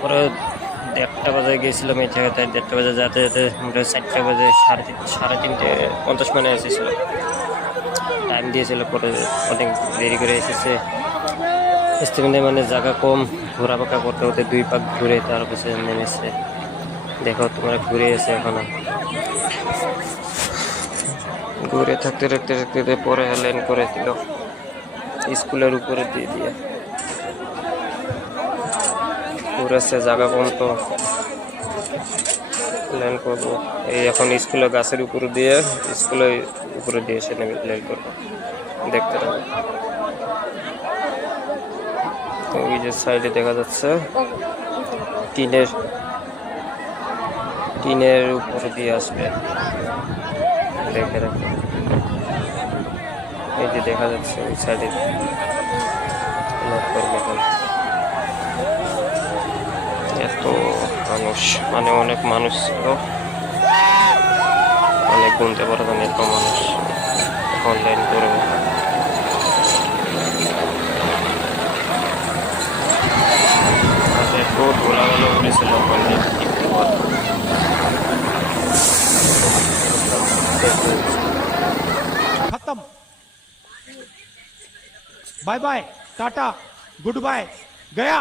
পরে 1:30 বাজে গেছিলাম এই জায়গাতে, 1:30 বাজে যেতে যেতে মোটামুটি 4টা বাজে, সাড়ে তিনটে 50 এসেছিল, টাইম দিয়েছিল। পরে অনেক দেরি করে এসেছে, স্টেশনে মানে জায়গা কম, ঘোরা পাকা করতে করতে 2 পাক ঘুরে তারপর নেমেছে। দেখো তোমরা ঘুরে এসে এখনো ঘুরে থাকতে থাকতে থাকতে পরে ল্যান্ড করে দিল স্কুলের উপরে দিয়ে ঘুরেছে, জায়গা কম তো ল্যান্ড করবো। এই এখন স্কুলের গাছের উপরে দিয়ে, স্কুলের উপরে দিয়ে এসে নেমে ল্যান্ড করবো, দেখতে পাবো। তো ওই যে সাইডে দেখা যাচ্ছে টিনের উপরে দিয়ে আসবে, দেখে রাখো। এই যে দেখা যাচ্ছে ওই সাইডে এত মানুষ, মানে অনেক মানুষ ছিল, অনেক গুনতে পারো না এরকম মানুষ অনলাইন করবো। একটু ধুলাবালো করেছিল खत्म। Bye bye, tata, good bye, गया।